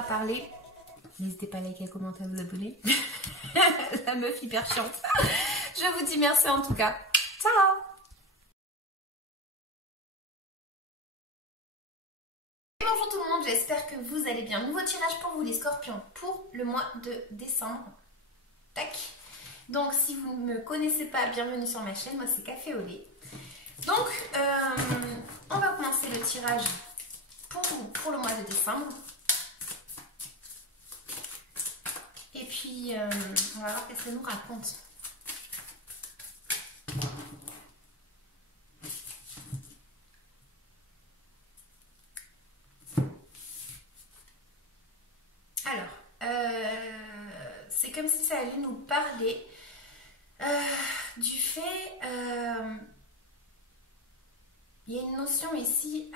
aura parlé. N'hésitez pas à liker, à commenter, à vous abonner. La meuf hyper chiante. Je vous dis merci en tout cas. Ciao. Bonjour tout le monde, j'espère que vous allez bien. Nouveau tirage pour vous les scorpions pour le mois de décembre. Tac. Donc si vous ne me connaissez pas, bienvenue sur ma chaîne, moi c'est Café au lait. Donc on va commencer le tirage pour vous pour le mois de décembre. Et puis on va voir qu'est-ce qu'elle nous raconte. C'est comme si ça allait nous parler du fait... il y a une notion ici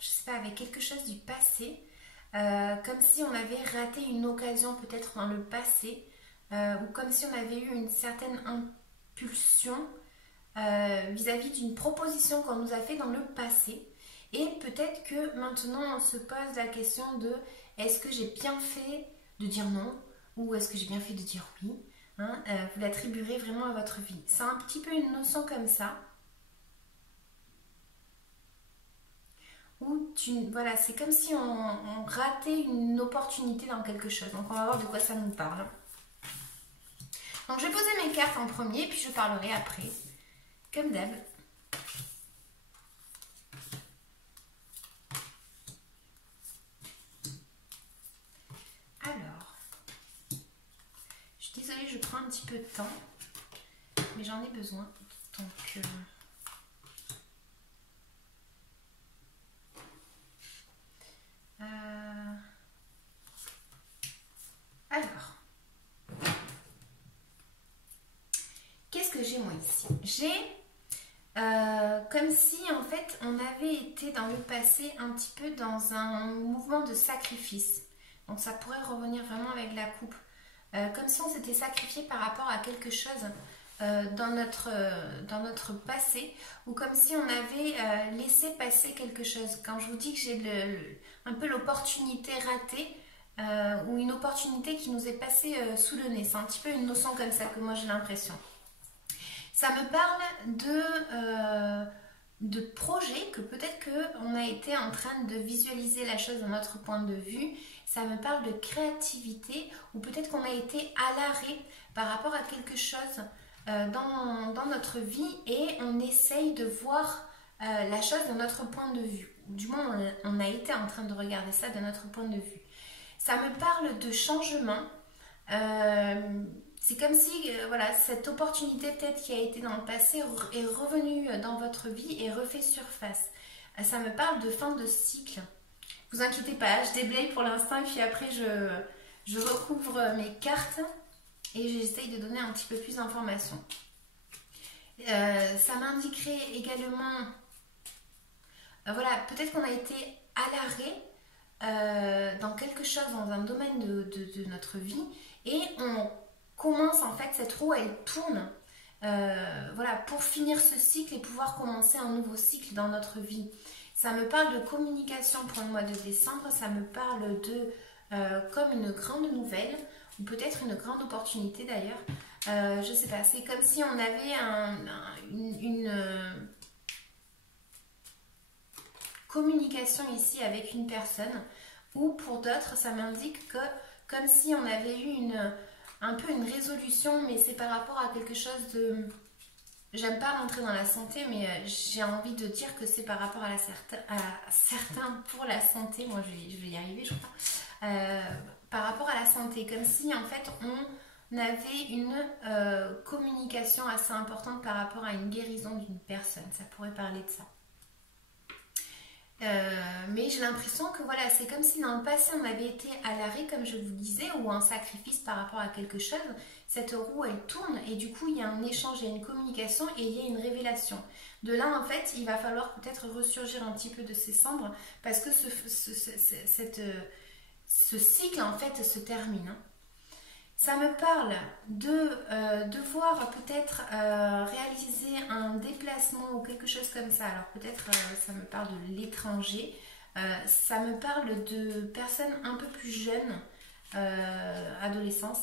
je sais pas, avec quelque chose du passé, comme si on avait raté une occasion peut-être dans le passé, ou comme si on avait eu une certaine impulsion vis-à-vis d'une proposition qu'on nous a fait dans le passé. Et peut-être que maintenant on se pose la question de est-ce que j'ai bien fait de dire non ou est-ce que j'ai bien fait de dire oui, hein, vous l'attribuerez vraiment à votre vie. C'est un petit peu une notion comme ça. Où voilà, c'est comme si on ratait une opportunité dans quelque chose. Donc on va voir de quoi ça nous parle. Donc je vais poser mes cartes en premier, puis je parlerai après, comme d'hab. Alors, je suis désolée, je prends un petit peu de temps, mais j'en ai besoin. Donc, alors, qu'est-ce que j'ai moi ici? J'ai comme si en fait on avait été dans le passé un petit peu dans un mouvement de sacrifice. Donc ça pourrait revenir vraiment avec la coupe. Comme si on s'était sacrifié par rapport à quelque chose dans notre passé, ou comme si on avait laissé passer quelque chose. Quand je vous dis que j'ai un peu l'opportunité ratée, ou une opportunité qui nous est passée sous le nez, c'est un petit peu une notion comme ça que moi j'ai l'impression. Ça me parle de projets que peut-être qu'on a été en train de visualiser la chose de notre point de vue. Ça me parle de créativité, ou peut-être qu'on a été à l'arrêt par rapport à quelque chose dans notre vie et on essaye de voir la chose de notre point de vue. Du moins, on a été en train de regarder ça de notre point de vue. Ça me parle de changement. C'est comme si voilà, cette opportunité peut-être qui a été dans le passé est revenue dans votre vie et refait surface. Ça me parle de fin de cycle. Vous inquiétez pas, je déblaye pour l'instant et puis après je recouvre mes cartes et j'essaye de donner un petit peu plus d'informations. Ça m'indiquerait également, voilà, peut-être qu'on a été à l'arrêt dans quelque chose, dans un domaine de notre vie, et on commence en fait, cette roue elle tourne voilà, pour finir ce cycle et pouvoir commencer un nouveau cycle dans notre vie. Ça me parle de communication pour le mois de décembre, ça me parle de comme une grande nouvelle, ou peut-être une grande opportunité d'ailleurs, je sais pas, c'est comme si on avait une communication ici avec une personne, ou pour d'autres ça m'indique que comme si on avait eu un peu une résolution, mais c'est par rapport à quelque chose de... J'aime pas rentrer dans la santé, mais j'ai envie de dire que c'est par rapport à certains pour la santé. Moi, je vais y arriver, je crois. Par rapport à la santé, comme si en fait on avait une communication assez importante par rapport à une guérison d'une personne. Ça pourrait parler de ça. Mais j'ai l'impression que voilà, c'est comme si dans le passé on avait été à l'arrêt, comme je vous disais, ou un sacrifice par rapport à quelque chose. Cette roue elle tourne et du coup il y a un échange, il y a une communication et il y a une révélation. De là en fait il va falloir peut-être ressurgir un petit peu de ces cendres, parce que ce cycle en fait se termine. Ça me parle de devoir peut-être réaliser un déplacement ou quelque chose comme ça. Alors peut-être ça me parle de l'étranger, Ça me parle de personnes un peu plus jeunes, adolescence.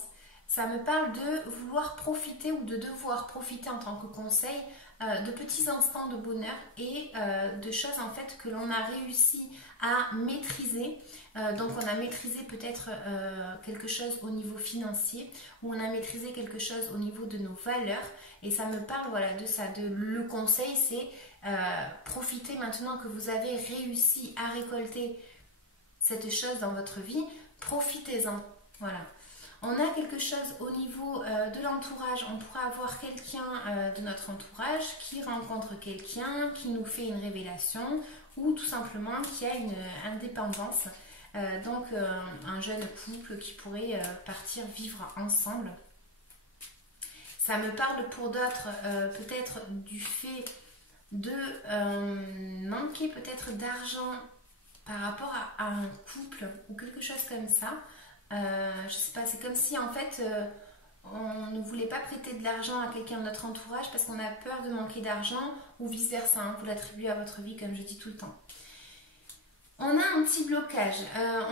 Ça me parle de vouloir profiter ou de devoir profiter en tant que conseil de petits instants de bonheur et de choses en fait que l'on a réussi à maîtriser. Donc on a maîtrisé peut-être quelque chose au niveau financier ou on a maîtrisé quelque chose au niveau de nos valeurs et ça me parle voilà, de ça. Le conseil c'est profitez maintenant que vous avez réussi à récolter cette chose dans votre vie, profitez-en. Voilà. On a quelque chose au niveau de l'entourage, on pourrait avoir quelqu'un de notre entourage qui rencontre quelqu'un, qui nous fait une révélation ou tout simplement qui a une indépendance. Donc un jeune couple qui pourrait partir vivre ensemble. Ça me parle pour d'autres peut-être du fait de manquer peut-être d'argent par rapport à un couple ou quelque chose comme ça. Je sais pas, c'est comme si en fait on ne voulait pas prêter de l'argent à quelqu'un de notre entourage parce qu'on a peur de manquer d'argent ou vice versa, hein, vous l'attribuez à votre vie comme je dis tout le temps. On a un petit blocage,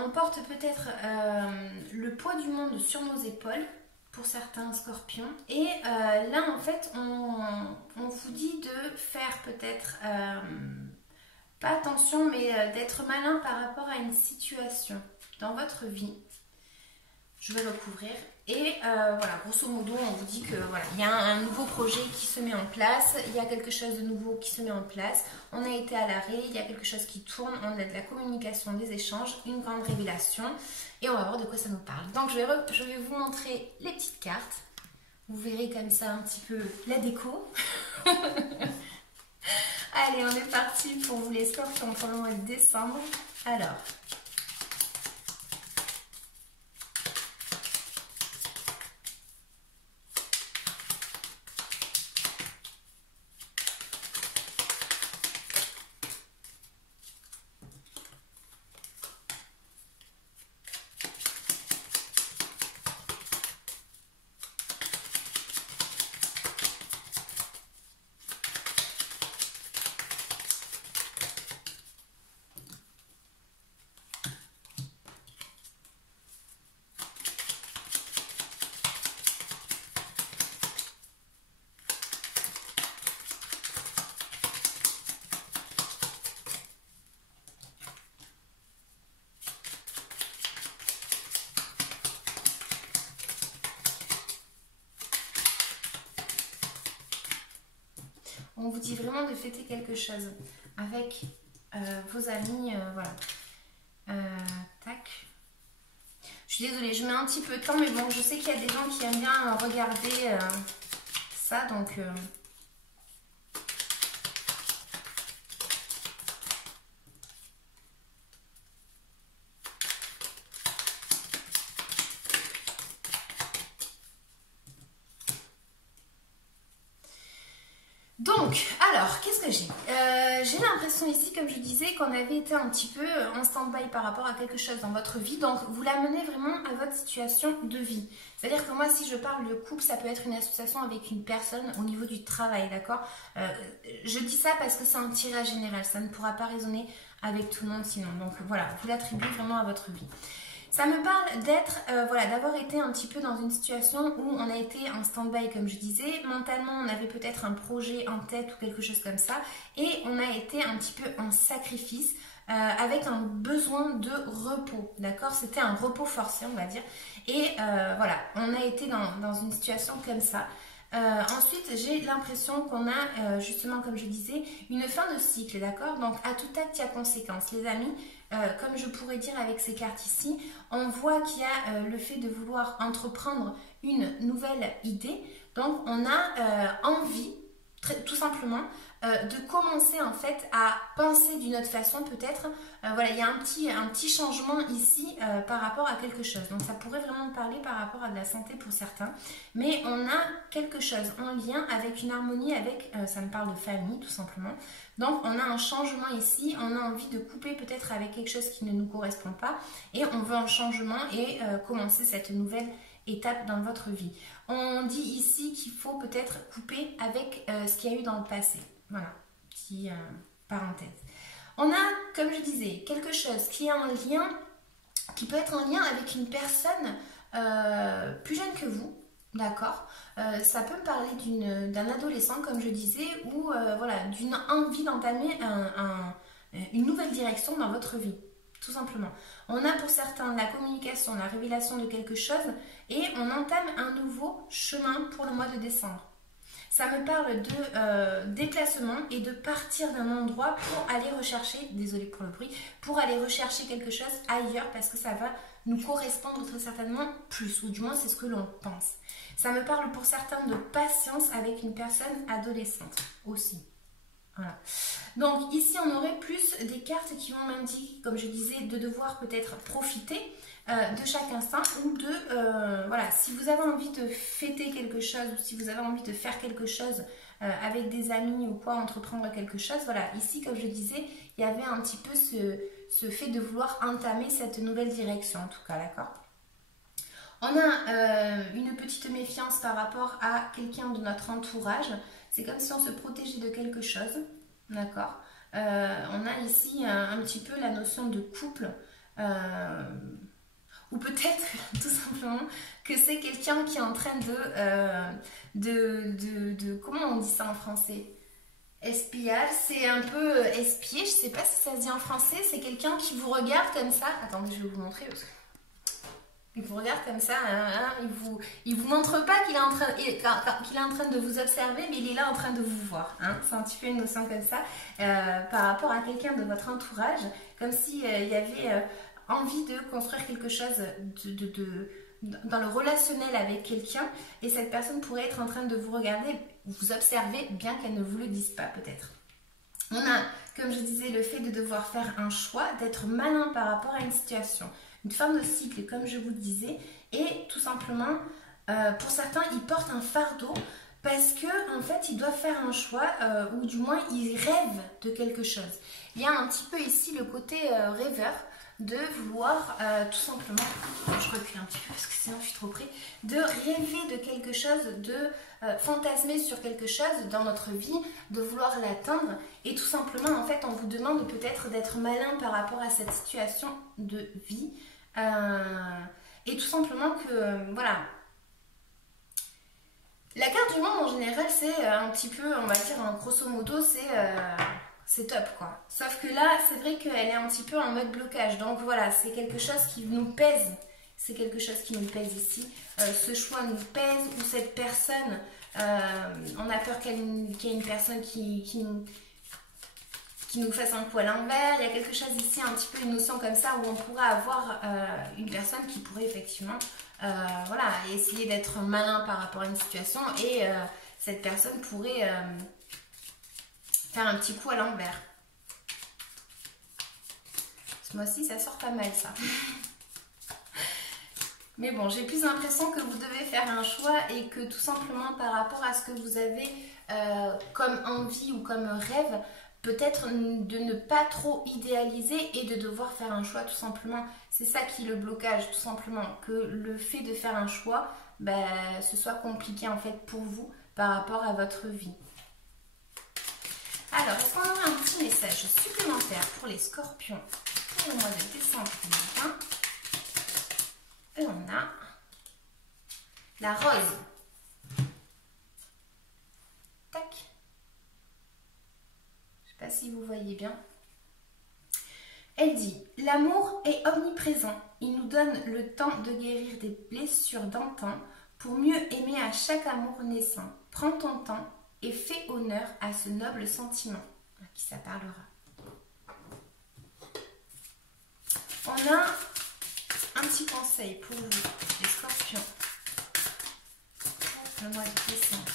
on porte peut-être le poids du monde sur nos épaules pour certains scorpions et là en fait on vous dit de faire peut-être pas attention mais d'être malin par rapport à une situation dans votre vie. Je vais recouvrir et voilà, grosso modo on vous dit que voilà, il y a un nouveau projet qui se met en place, il y a quelque chose de nouveau qui se met en place, on a été à l'arrêt, il y a quelque chose qui tourne, on a de la communication, des échanges, une grande révélation et on va voir de quoi ça nous parle. Donc je vais vous montrer les petites cartes, vous verrez comme ça un petit peu la déco. Allez, on est parti pour vous les scorpions pour le mois de décembre. Alors... On vous dit vraiment de fêter quelque chose avec vos amis, voilà. Tac. Je suis désolée, je mets un petit peu de temps, mais bon, je sais qu'il y a des gens qui aiment bien regarder ça, donc... Donc, alors, qu'est-ce que j'ai j'ai l'impression ici, comme je disais, qu'on avait été un petit peu en stand-by par rapport à quelque chose dans votre vie. Donc, vous l'amenez vraiment à votre situation de vie. C'est-à-dire que moi, si je parle de couple, ça peut être une association avec une personne au niveau du travail, d'accord. Je dis ça parce que c'est un tirage général. Ça ne pourra pas résonner avec tout le monde sinon. Donc, voilà, vous l'attribuez vraiment à votre vie. Ça me parle d'être, voilà, d'avoir été un petit peu dans une situation où on a été en stand-by, comme je disais. Mentalement, on avait peut-être un projet en tête ou quelque chose comme ça. Et on a été un petit peu en sacrifice avec un besoin de repos, d'accord. C'était un repos forcé, on va dire. Et voilà, on a été dans une situation comme ça. Ensuite, j'ai l'impression qu'on a, justement, comme je disais, une fin de cycle, d'accord. Donc, à tout acte, il y a conséquence. Les amis, comme je pourrais dire avec ces cartes ici, on voit qu'il y a le fait de vouloir entreprendre une nouvelle idée. Donc, on a envie, tout simplement, de commencer en fait à penser d'une autre façon peut-être. Voilà, il y a un petit changement ici par rapport à quelque chose. Donc ça pourrait vraiment parler par rapport à de la santé pour certains. Mais on a quelque chose en lien avec une harmonie, avec, ça me parle de famille tout simplement. Donc on a un changement ici, on a envie de couper peut-être avec quelque chose qui ne nous correspond pas. Et on veut un changement et commencer cette nouvelle étape dans votre vie. On dit ici qu'il faut peut-être couper avec ce qu'il y a eu dans le passé. Voilà, petit parenthèse. On a, comme je disais, quelque chose qui est en lien, qui peut être en lien avec une personne plus jeune que vous, d'accord. Ça peut me parler d'un adolescent, comme je disais, ou voilà, d'une envie d'entamer une nouvelle direction dans votre vie, tout simplement. On a pour certains la communication, la révélation de quelque chose, et on entame un nouveau chemin pour le mois de décembre. Ça me parle de déplacement et de partir d'un endroit pour aller rechercher, désolée pour le bruit, pour aller rechercher quelque chose ailleurs parce que ça va nous correspondre très certainement plus, ou du moins c'est ce que l'on pense. Ça me parle pour certains de patience avec une personne adolescente aussi. Voilà. Donc ici on aurait plus des cartes qui vont m'indiquer, comme je disais, de devoir peut-être profiter de chaque instant ou de, voilà, si vous avez envie de fêter quelque chose ou si vous avez envie de faire quelque chose avec des amis ou quoi, entreprendre quelque chose, voilà, ici comme je disais, il y avait un petit peu ce fait de vouloir entamer cette nouvelle direction en tout cas, d'accord. On a une petite méfiance par rapport à quelqu'un de notre entourage, c'est comme si on se protégeait de quelque chose, d'accord. On a ici un petit peu la notion de couple, ou peut-être tout simplement que c'est quelqu'un qui est en train comment on dit ça en français? Espiage, c'est un peu espier, je sais pas si ça se dit en français, c'est quelqu'un qui vous regarde comme ça. Attendez, je vais vous montrer parce que il vous regarde comme ça, hein, il vous montre pas qu'il est en train de vous observer, mais il est là en train de vous voir. Hein. C'est un petit peu une notion comme ça par rapport à quelqu'un de votre entourage, comme s'il y avait envie de construire quelque chose dans le relationnel avec quelqu'un, et cette personne pourrait être en train de vous regarder, vous observer, bien qu'elle ne vous le dise pas peut-être. On a, comme je disais, le fait de devoir faire un choix, d'être malin par rapport à une situation. Une forme de cycle, comme je vous disais, et tout simplement, pour certains, ils portent un fardeau parce que en fait, ils doivent faire un choix, ou du moins, ils rêvent de quelque chose. Il y a un petit peu ici le côté rêveur, de vouloir tout simplement, je recule un petit peu parce que sinon je suis trop pris, de rêver de quelque chose, de fantasmer sur quelque chose dans notre vie, de vouloir l'atteindre, et tout simplement en fait on vous demande peut-être d'être malin par rapport à cette situation de vie, et tout simplement que voilà, la carte du monde en général c'est un petit peu, on va dire en grosso modo, c'est top quoi. Sauf que là, c'est vrai qu'elle est un petit peu en mode blocage. Donc voilà, c'est quelque chose qui nous pèse. C'est quelque chose qui nous pèse ici. Ce choix nous pèse, ou cette personne, on a peur qu'il y ait une personne qui nous fasse un coup à l'envers. Il y a quelque chose ici, un petit peu une notion comme ça, où on pourrait avoir une personne qui pourrait effectivement voilà, essayer d'être malin par rapport à une situation, et cette personne pourrait faire un petit coup à l'envers. Ce mois-ci, ça sort pas mal, ça. Mais bon, j'ai plus l'impression que vous devez faire un choix, et que tout simplement par rapport à ce que vous avez comme envie ou comme rêve, peut-être de ne pas trop idéaliser et de devoir faire un choix tout simplement. C'est ça qui est le blocage, tout simplement. Que le fait de faire un choix, ce soit compliqué en fait pour vous par rapport à votre vie. Alors, est-ce qu'on aura un petit message supplémentaire pour les scorpions pour le mois de décembre 2020? Et on a la rose. Tac. Je ne sais pas si vous voyez bien. Elle dit, l'amour est omniprésent. Il nous donne le temps de guérir des blessures d'antan pour mieux aimer à chaque amour naissant. Prends ton temps et fais honneur à ce noble sentiment. À qui ça parlera? On a un petit conseil pour vous, les scorpions, pour le mois de décembre.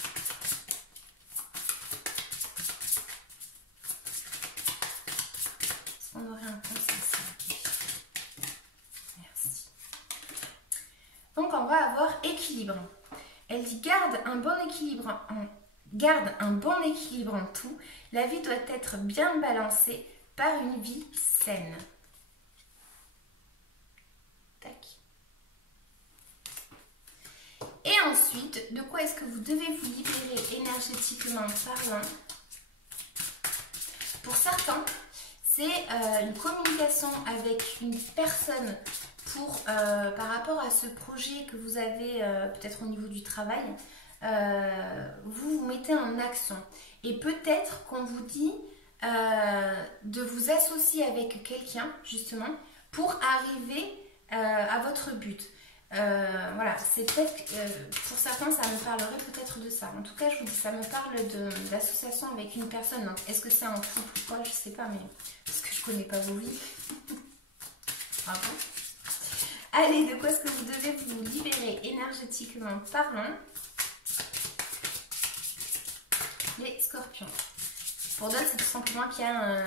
Est-ce qu'on aurait un conseil? Merci. Donc on va avoir équilibre. Elle dit, garde un bon équilibre en tout. La vie doit être bien balancée par une vie saine. Tac. Et ensuite, de quoi est-ce que vous devez vous libérer énergétiquement parlant? Pour certains, c'est une communication avec une personne pour, par rapport à ce projet que vous avez peut-être au niveau du travail, vous vous mettez en action. Et peut-être qu'on vous dit de vous associer avec quelqu'un, justement, pour arriver à votre but. Voilà, c'est peut-être, pour certains, ça me parlerait peut-être de ça. En tout cas, je vous dis, ça me parle d'association avec une personne. Est-ce que c'est un couple ou quoi, je sais pas, mais parce que je connais pas vos vies. Bravo. Allez, de quoi est-ce que vous devez vous libérer énergétiquement parlant? Les scorpions. Pour d'autres, c'est tout simplement qu'il y a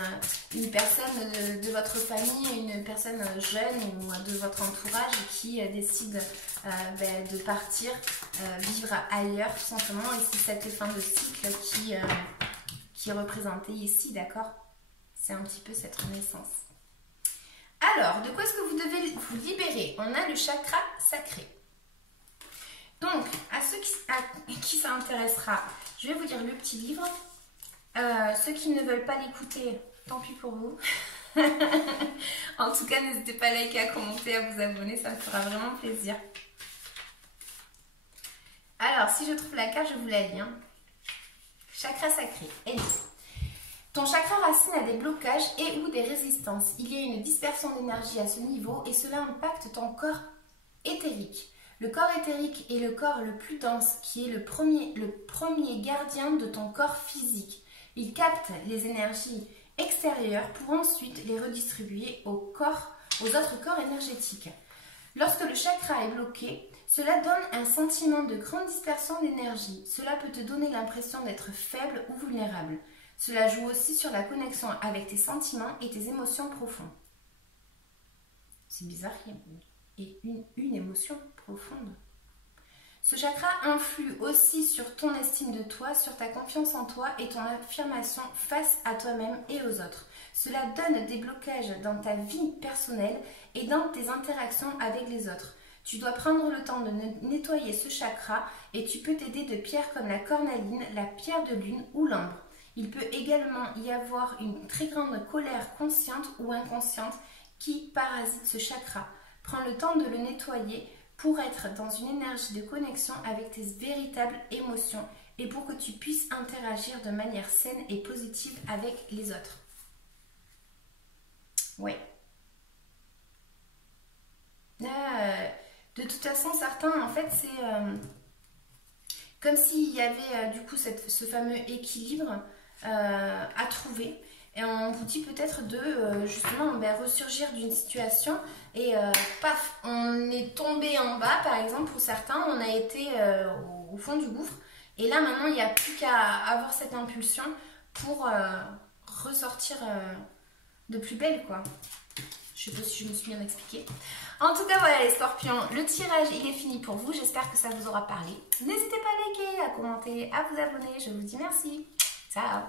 une personne de votre famille, une personne jeune ou de votre entourage qui décide de partir vivre ailleurs, tout simplement. Et c'est cette fin de cycle qui est représentée ici, d'accord? C'est un petit peu cette renaissance. Alors, de quoi est-ce que vous devez vous libérer? On a le chakra sacré. Donc, à ceux qui ça intéressera, je vais vous dire le petit livre. Ceux qui ne veulent pas l'écouter, tant pis pour vous. En tout cas, n'hésitez pas à liker, à commenter, à vous abonner, ça me fera vraiment plaisir. Alors, si je trouve la carte, je vous la lis. Chakra sacré. Elise. Ton chakra racine a des blocages et ou des résistances. Il y a une dispersion d'énergie à ce niveau et cela impacte ton corps éthérique. Le corps éthérique est le corps le plus dense qui est le premier gardien de ton corps physique. Il capte les énergies extérieures pour ensuite les redistribuer aux autres corps énergétiques. Lorsque le chakra est bloqué, cela donne un sentiment de grande dispersion d'énergie. Cela peut te donner l'impression d'être faible ou vulnérable. Cela joue aussi sur la connexion avec tes sentiments et tes émotions profondes. C'est bizarre, il y a une émotion profonde. Ce chakra influe aussi sur ton estime de toi, sur ta confiance en toi et ton affirmation face à toi-même et aux autres. Cela donne des blocages dans ta vie personnelle et dans tes interactions avec les autres. Tu dois prendre le temps de nettoyer ce chakra et tu peux t'aider de pierres comme la cornaline, la pierre de lune ou l'ambre. Il peut également y avoir une très grande colère consciente ou inconsciente qui parasite ce chakra. Prends le temps de le nettoyer pour être dans une énergie de connexion avec tes véritables émotions et pour que tu puisses interagir de manière saine et positive avec les autres. Ouais. De toute façon, certains, en fait, c'est comme s'il y avait du coup ce fameux équilibre à trouver. Et on vous dit peut-être de justement ressurgir d'une situation et paf, on est tombé en bas par exemple pour certains, on a été au fond du gouffre et là maintenant il n'y a plus qu'à avoir cette impulsion pour ressortir de plus belle quoi. Je sais pas si je me suis bien expliquée. En tout cas voilà les scorpions, le tirage il est fini pour vous, j'espère que ça vous aura parlé. N'hésitez pas à liker, à commenter, à vous abonner, je vous dis merci. Ciao.